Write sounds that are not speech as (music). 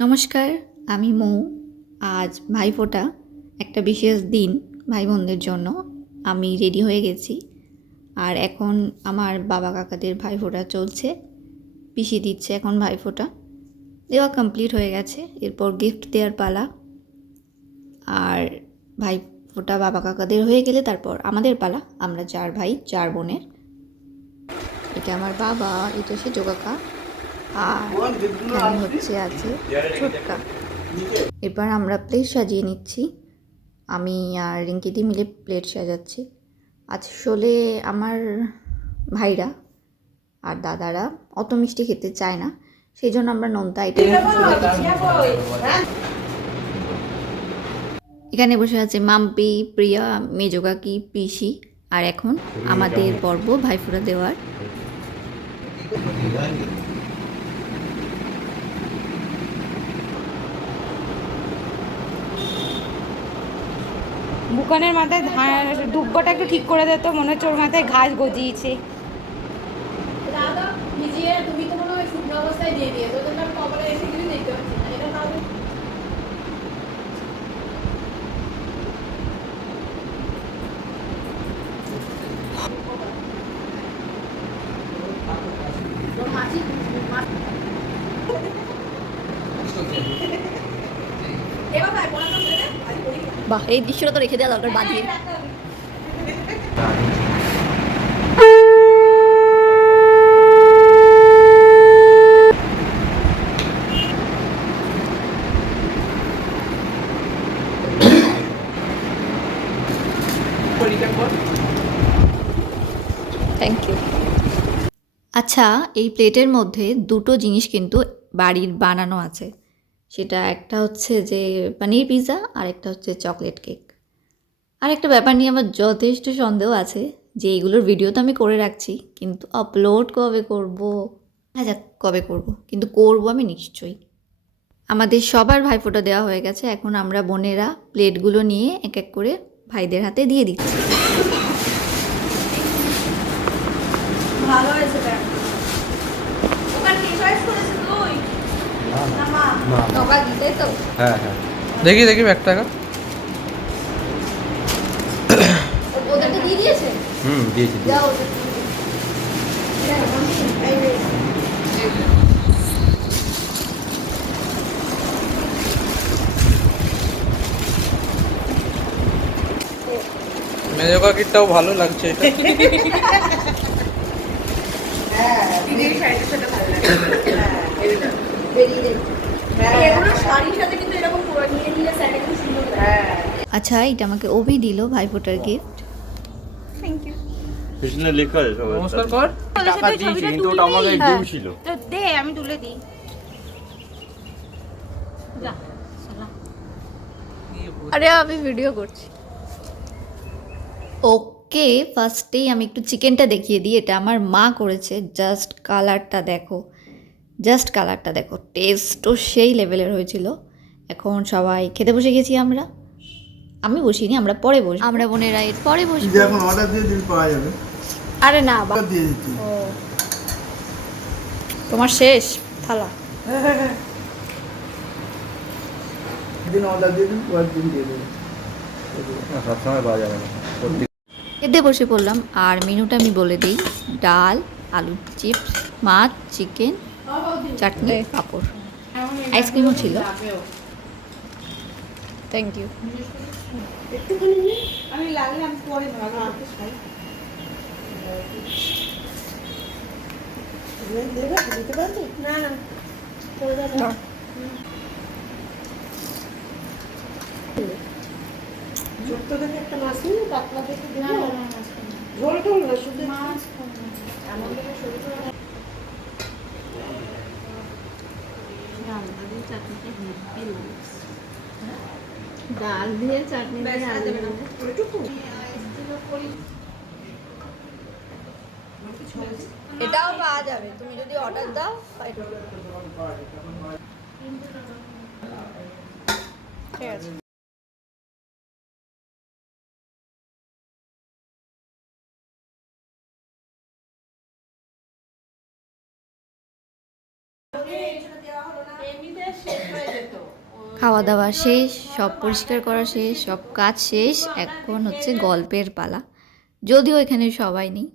নমস্কার, আমি মৌ। আজ ভাইফোঁটা একটা বিশেষ দিন ভাই বোনদের জন্য। আমি রেডি হয়ে গেছি। আর এখন আমার বাবা কাকাদের ভাইফোঁটা চলছে। পিসি দিচ্ছে এখন ভাইফোঁটা। দেওয়া কমপ্লিট হয়ে গেছে, এরপর গিফট দেওয়ার পালা। আর ভাই ভাইফোঁটা বাবা কাকাদের হয়ে গেলে তারপর আমাদের পালা। আমরা চার ভাই, চার বোনের। এটা আমার বাবা, এটা সে কাকা আর এখানে হচ্ছে আছে ছোটকা। এবার আমরা প্লেট সাজিয়ে নিচ্ছি। আমি আর রিঙ্কিদি মিলে প্লেট সাজাচ্ছি। আসলে আমার ভাইরা আর দাদারা অত মিষ্টি খেতে চায় না, সেই জন্য আমরা নোনতা আইটেম এখানে বসে আছে মাম্পি, প্রিয়া মেজোকাকি পিসি আর এখন আমাদের পর্ব ভাইফোঁটা দেওয়ার। বুকানের মাথায় ধান দুব্বাটা একটু ঠিক করে দে তো মনে হচ্ছে ওর মাথায় ঘাস গজিয়েছে। (laughs) এবার ভাই পড়ি বাহ, এই দৃশ্যটা তো রেখে দেওয়া দরকার বাজিয়ে। থ্যাংক ইউ আচ্ছা এই প্লেটের মধ্যে দুটো জিনিস কিন্তু বাড়ির বানানো আছে। সেটা একটা হচ্ছে যে পানির পিৎজা আর একটা হচ্ছে চকলেট কেক আর একটা ব্যাপার নিয়ে আমার যথেষ্ট সন্দেহ আছে যে এইগুলোর ভিডিও তো আমি করে রাখছি, কিন্তু আপলোড কবে করব? হ্যাঁ যাক কবে করব, কিন্তু করব আমি নিশ্চয়ই। আমাদের সবার ভাইফোঁটা দেওয়া হয়ে গেছে, এখন আমরা বোনেরা প্লেটগুলো নিয়ে এক এক করে ভাইদের হাতে দিয়ে দিচ্ছি। ভালো হয়েছে হ্যাঁ হ্যাঁ দেখি দেখি এক টাকা ওদেরকে দিয়ে দিয়েছে হুম দিয়েছি দিয়েছি। দাও ওদের এই রে মেজো কাকিরটাও ভালো লাগছে এটা দিদির শাড়িটার সাথে ভালো লাগে হ্যাঁ এটা বেরিয়ে হ্যাঁ আচ্ছা এটা আমাকে অভি দিল ভাইফোঁটার গিফট পেছনে লেখা আছে সবাই। নমস্কার কর। টাকা দিয়েছি কিন্তু ওটা আমাকে ডিউ ছিল। তো দে আমি তুলে দিই। আরে আমি ভিডিও করছি। ওকে ফার্স্টেই আমি একটু চিকেনটা দেখিয়ে দিই এটা আমার মা করেছে জাস্ট কালারটা দেখো। জাস্ট কালারটা দেখো টেস্টও সেই লেভেলের হয়েছিল। এখন সবাই খেতে বসে গেছি আমরা। আমি বসিনি আমরা পরে বসি আমরা বোনেরা এর পরে বসি যদি এখন অর্ডার দিয়ে দিন পাওয়া যাবে। আরে না বা- অর্ডার দিয়ে দিচ্ছি তোমার শেষ থালা। দিন অর্ডার দিয়ে দিন পরের দিন দিয়ে দেবেন সবসময় পাওয়া যাবে না। খেতে বসে পড়লাম আর মেনুটা আমি বলে দিই ডাল আলু চিপস মাছ চিকেন চাটনি পাঁপড়। আইসক্রিমও ছিল। থ্যাংক ইউ আমি লাগলে পরে না না। একটা মাছ নিন পাতলা দেখে ঝোল টোল না শুধু মাছ এমন ডাল দিয়ে চাটনি এটাও পাওয়া যাবে তুমি যদি অর্ডার দাও ঠিক আছে। খাওয়া দাওয়া শেষ, সব পরিষ্কার করা শেষ, সব কাজ শেষ, এখন হচ্ছে গল্পের পালা। যদিও এখানে সবাই নেই।